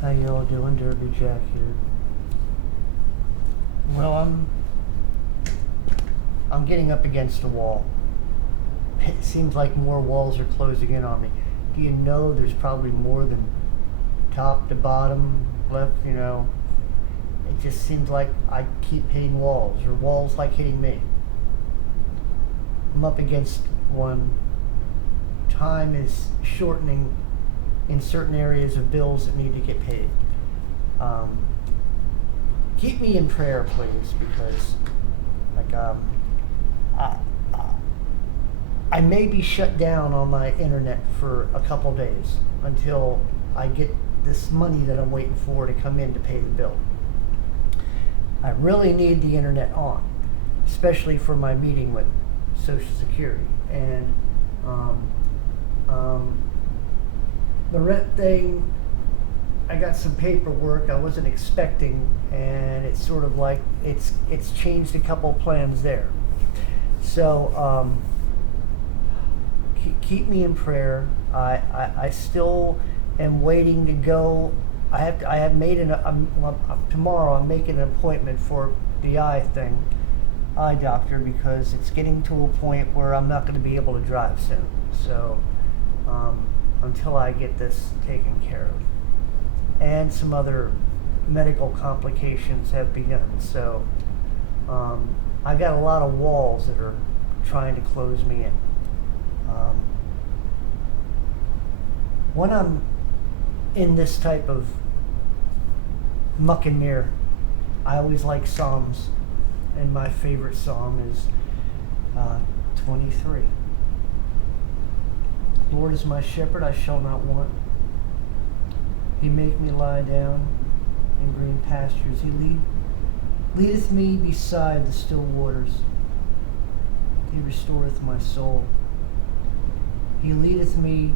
How y'all doing? Derby Jack here. Well, I'm getting up against a wall. It seems like more walls are closing in on me. Do you know there's probably more than top to bottom left, It just seems like I keep hitting walls, or walls like hitting me. I'm up against one. Time is shortening in certain areas of bills that need to get paid. Keep me in prayer, please, because I may be shut down on my internet for a couple days until I get this money that I'm waiting for to come in to pay the bill. I really need the internet on, especially for my meeting with Social Security. And the rent thing, I got some paperwork I wasn't expecting, and it's sort of like it's changed a couple plans there. So keep me in prayer. I still am waiting to go. I have made tomorrow. I'm making an appointment for the eye doctor, because it's getting to a point where I'm not going to be able to drive soon. So until I get this taken care of, and some other medical complications have begun. So I got a lot of walls that are trying to close me in. When I'm in this type of muck and mirror, I always like Psalms, and my favorite Psalm is 23. Lord is my shepherd, I shall not want. He make me lie down in green pastures. He leadeth me beside the still waters. He restoreth my soul. He leadeth me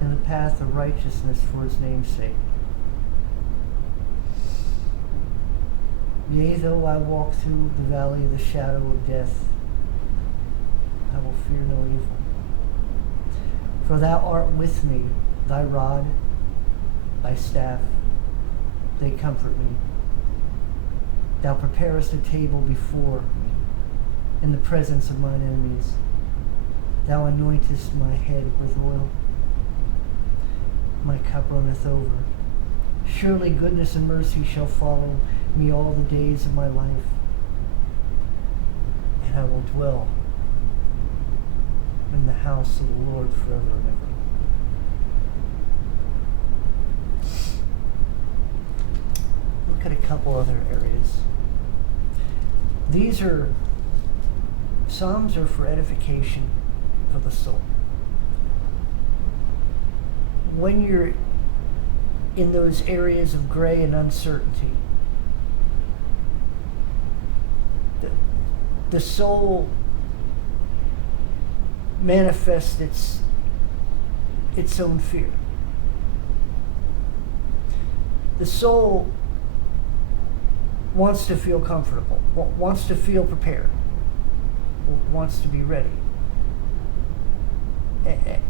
in the path of righteousness for his name's sake. Yea, though I walk through the valley of the shadow of death, I will fear no evil. For thou art with me, thy rod, thy staff, they comfort me. Thou preparest a table before me in the presence of mine enemies. Thou anointest my head with oil. My cup runneth over. Surely goodness and mercy shall follow me all the days of my life, and I will dwell in the house of the Lord forever and ever. Look at a couple other areas. Psalms are for edification for the soul. When you're in those areas of gray and uncertainty, the soul manifests its own fear. The soul wants to feel comfortable, wants to feel prepared, wants to be ready.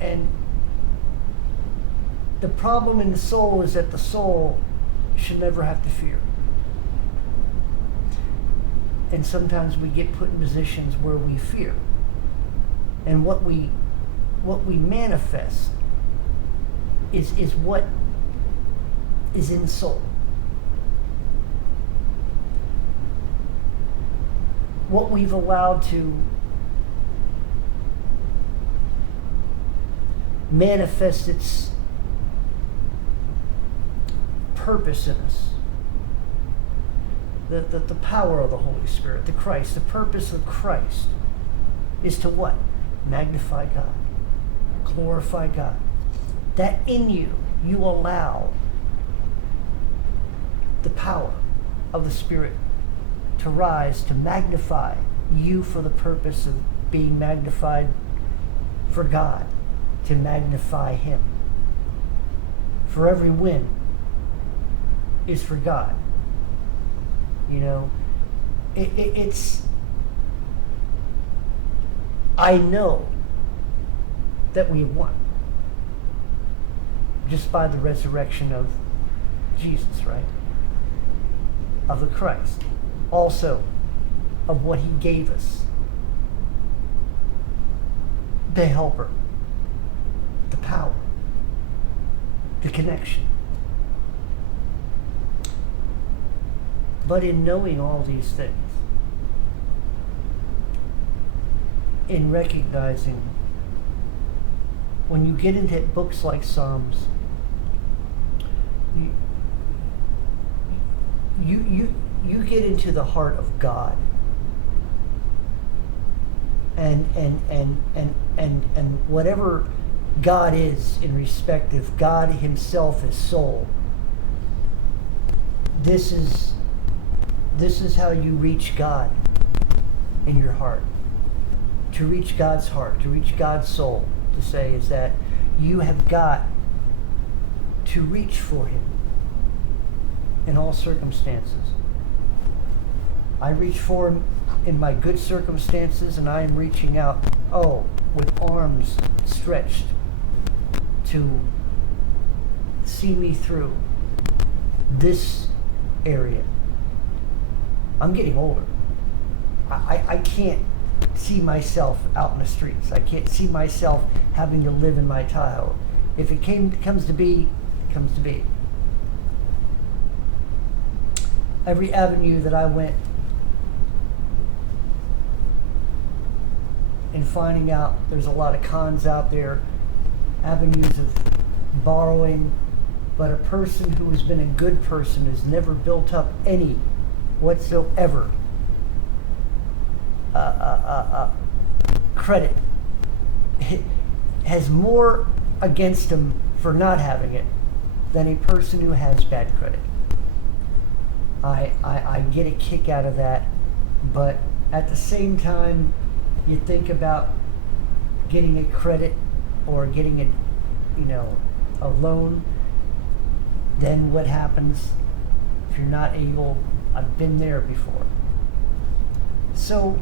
And the problem in the soul is that the soul should never have to fear. And sometimes we get put in positions where we fear. And what we manifest is what is in the soul. What we've allowed to manifest its purpose in us. The power of the Holy Spirit, the Christ, the purpose of Christ is to what? Magnify God, glorify God. That in you allow the power of the Spirit to rise, to magnify you for the purpose of being magnified for God, to magnify Him. For every win is for God. It's I know that we won just by the resurrection of Jesus, right? Of the Christ. Also, of what he gave us. The helper. The power. The connection. But in knowing all these things, in recognizing, when you get into books like Psalms, you get into the heart of God, and whatever God is in respect of God himself as soul. This is how you reach God in your heart. To reach God's heart, to reach God's soul, to say is that you have got to reach for him in all circumstances. I reach for him in my good circumstances, and I am reaching out, with arms stretched to see me through this area. I'm getting older. I can't see myself out in the streets. I can't see myself having to live in my tower. If it comes to be, it comes to be. Every avenue that I went in finding out there's a lot of cons out there, avenues of borrowing, but a person who has been a good person has never built up any whatsoever credit, has more against him for not having it than a person who has bad credit. I get a kick out of that, but at the same time, you think about getting a credit or getting a loan, then what happens if you're not able? I've been there before. So,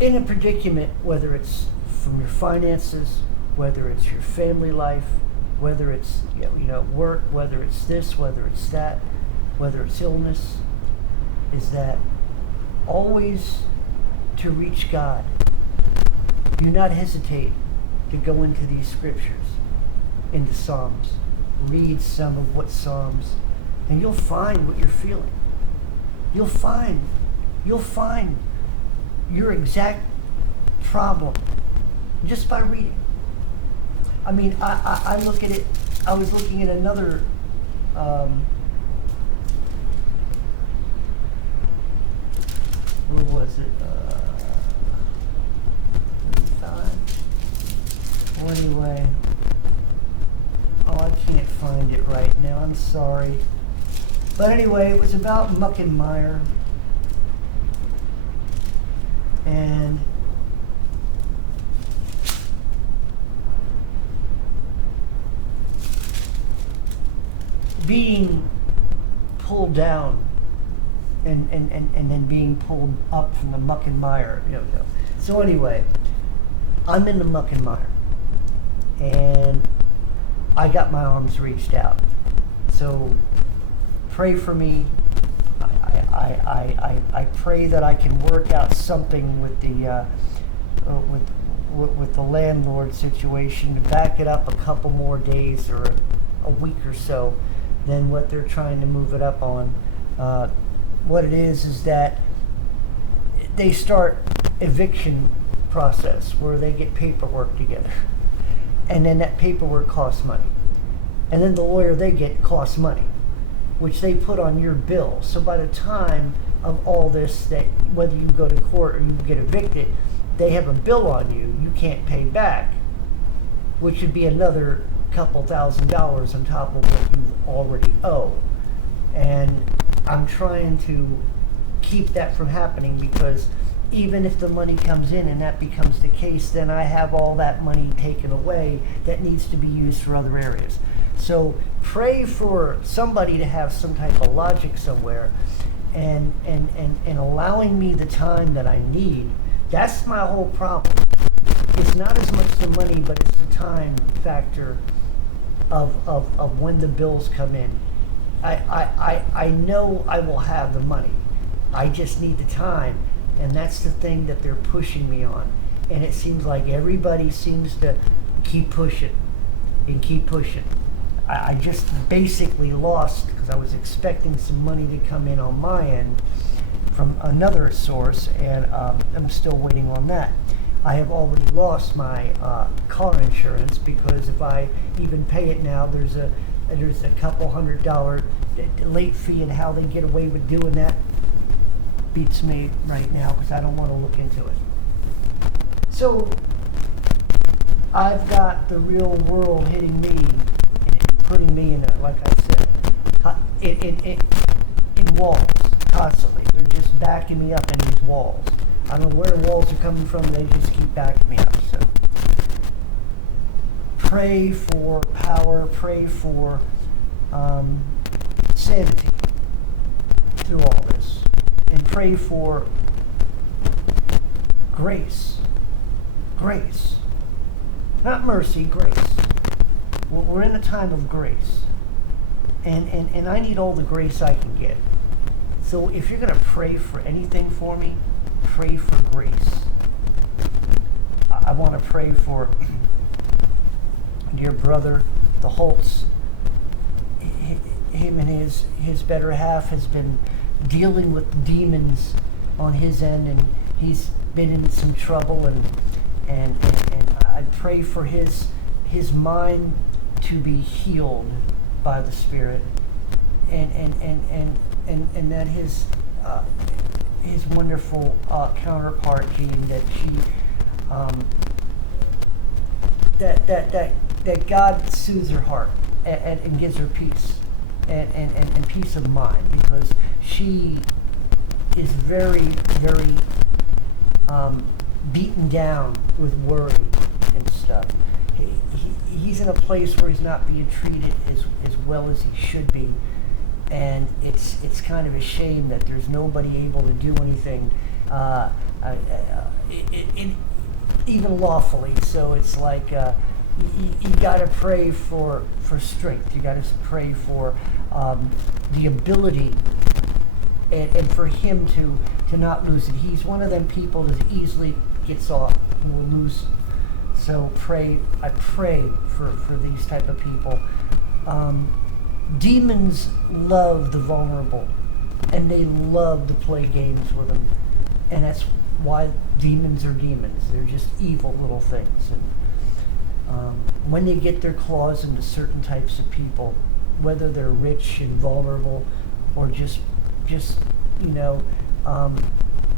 in a predicament, whether it's from your finances, whether it's your family life, whether it's work, whether it's this, whether it's that, whether it's illness, is that always to reach God. Do not hesitate to go into these scriptures, into Psalms. Read some of what Psalms, and you'll find what you're feeling. You'll find your exact problem just by reading. I mean, I look at it. I was looking at another where was it? Well, anyway, I can't find it right now. I'm sorry. But anyway, it was about muck and mire. And being pulled down and then being pulled up from the muck and mire. So anyway, I'm in the muck and mire. And I got my arms reached out. So pray for me. I pray that I can work out something with the with the landlord situation to back it up a couple more days or a week or so than what they're trying to move it up on. What it is that they start eviction process where they get paperwork together, and then that paperwork costs money, and then the lawyer they get costs money, which they put on your bill. So by the time of all this, that whether you go to court or you get evicted, they have a bill on you can't pay back, which would be another couple $1,000s on top of what you already owe. And I'm trying to keep that from happening, because even if the money comes in and that becomes the case, then I have all that money taken away that needs to be used for other areas. So pray for somebody to have some type of logic somewhere and allowing me the time that I need. That's my whole problem. It's not as much the money, but it's the time factor of when the bills come in. I know I will have the money. I just need the time. And that's the thing that they're pushing me on. And it seems like everybody seems to keep pushing and keep pushing. I just basically lost because I was expecting some money to come in on my end from another source, and I'm still waiting on that. I have already lost my car insurance because if I even pay it now, there's a couple $100 late fee, and how they get away with doing that beats me right now because I don't want to look into it. So I've got the real world hitting me and putting me in a, like I said, in walls constantly. They're just backing me up in these walls. I don't know where the walls are coming from. They just keep backing me up. So pray for power. Pray for sanity through all this, and pray for grace. Grace, not mercy. Grace. We're in a time of grace, and I need all the grace I can get. So if you're going to pray for anything for me, pray for grace. I want to pray for dear brother, the Holtz. Him and his better half has been dealing with demons on his end, and he's been in some trouble, and I pray for his mind to be healed by the Spirit, and that his wonderful counterpart Jean, that she that God soothes her heart and gives her peace and peace of mind, because she is very, very beaten down with worry and stuff. He's in a place where he's not being treated as well as he should be, and it's kind of a shame that there's nobody able to do anything even lawfully. So it's like you got to pray for strength. You got to pray for the ability and for him to not lose it. He's one of them people that easily gets off and will lose. So I pray for these type of people. Demons love the vulnerable, and they love to play games with them, and that's why demons are demons. They're just evil little things, and when they get their claws into certain types of people, whether they're rich and vulnerable or just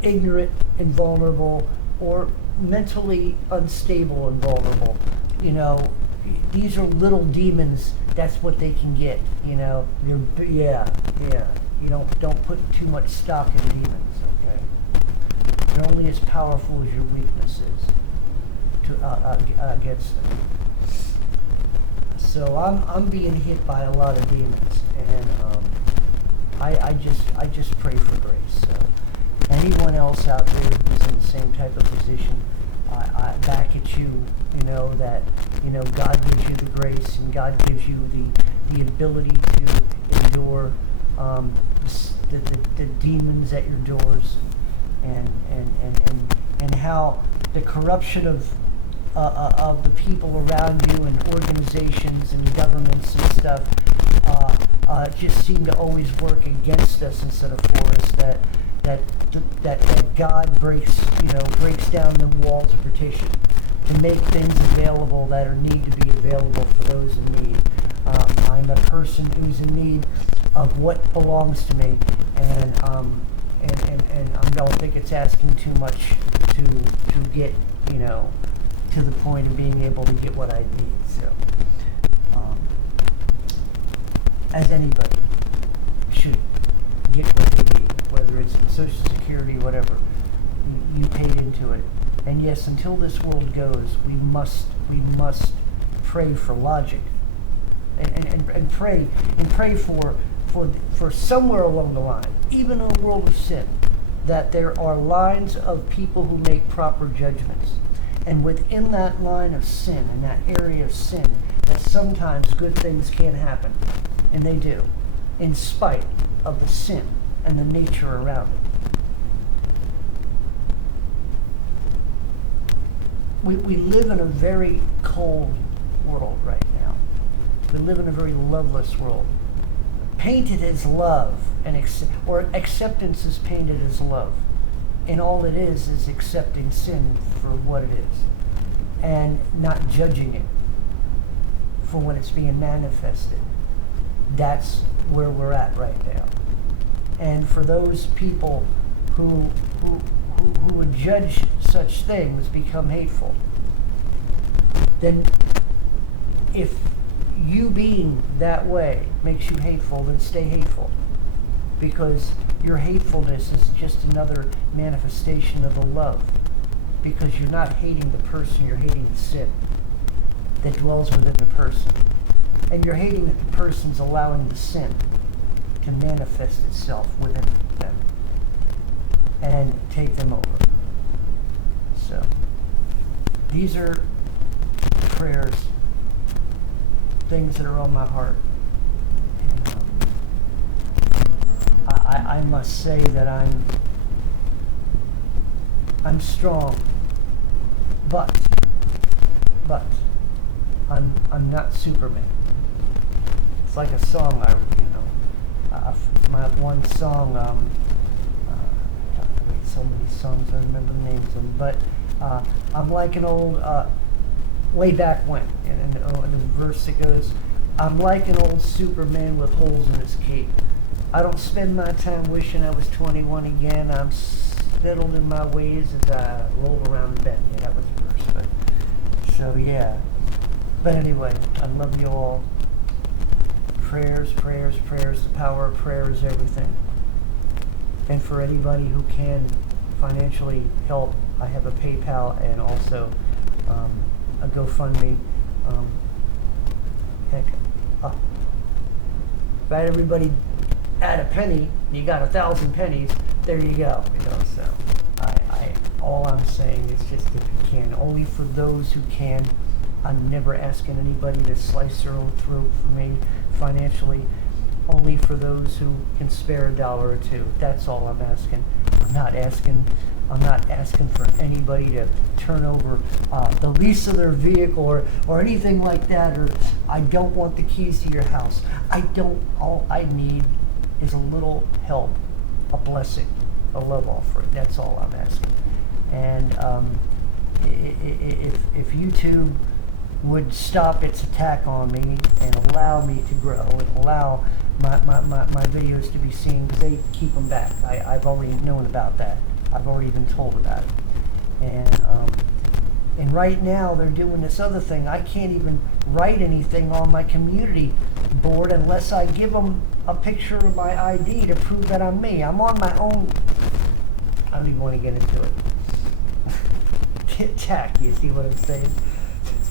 ignorant and vulnerable, or mentally unstable and vulnerable, these are little demons. That's what they can get. Yeah. Don't put too much stock in demons. Okay, they're only as powerful as your weaknesses against them. So I'm being hit by a lot of demons, and I just pray for grace. So anyone else out there who's in the same type of position, I back at you. That God gives you the grace, and God gives you the ability to endure the demons at your doors, and how the corruption of the people around you and organizations and governments and stuff just seem to always work against us instead of for us. That God breaks down the walls of partition to make things available that are need to be available for those in need. I'm a person who's in need of what belongs to me, and I don't think it's asking too much to get to the point of being able to get what I need. So as anybody should get what they need, whether it's Social Security, whatever, you paid into it. And yes, until this world goes, we must pray for logic, and pray for somewhere along the line, even in a world of sin, that there are lines of people who make proper judgments, And within that line of sin, in that area of sin, that sometimes good things can happen. And they do, in spite of the sin and the nature around it. We live in a very cold world right now. We live in a very loveless world. Painted as love, or acceptance is painted as love. And all it is accepting sin for what it is. And not judging it for when it's being manifested. That's where we're at right now. And for those people who would judge such things become hateful, then if you being that way makes you hateful, then stay hateful. Because your hatefulness is just another manifestation of the love. Because you're not hating the person, you're hating the sin that dwells within the person. And you're hating that the person's allowing the sin to manifest itself within them and take them over. So, these are prayers, things that are on my heart. And, I must say that I'm strong, but I'm not Superman. It's like a song my one song, so many songs, I remember the names of them, but I'm like an old, way back when, and the verse that goes, I'm like an old Superman with holes in his cape. I don't spend my time wishing I was 21 again. I'm settled in my ways as I roll around the bend. Yeah, that was the verse, but, so yeah. But anyway, I love you all. Prayers, prayers, prayers. The power of prayer is everything. And for anybody who can financially help, I have a PayPal and also a GoFundMe. If I had everybody add a penny, you got 1,000 pennies. There you go. So all I'm saying is just if you can, only for those who can. I'm never asking anybody to slice their own throat for me financially. Only for those who can spare $1 or $2. That's all I'm asking. I'm not asking for anybody to turn over the lease of their vehicle or anything like that. Or I don't want the keys to your house. All I need is a little help, a blessing, a love offering. That's all I'm asking. And if YouTube would stop its attack on me and allow me to grow and allow my videos to be seen, because they keep them back. I've already known about that. I've already been told about it. And right now they're doing this other thing. I can't even write anything on my community board unless I give them a picture of my ID to prove that I'm me. I'm on my own. I don't even want to get into it. Get tack, you see what I'm saying?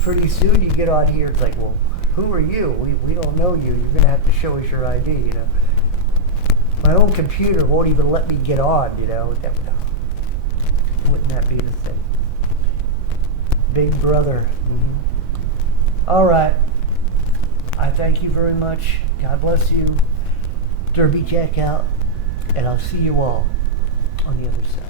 Pretty soon you get on here, it's like, well, who are you? We don't know you. You're going to have to show us your ID, you know. My own computer won't even let me get on, you know. Wouldn't that be the thing? Big brother. Mm-hmm. All right. I thank you very much. God bless you. Derby Jack out. And I'll see you all on the other side.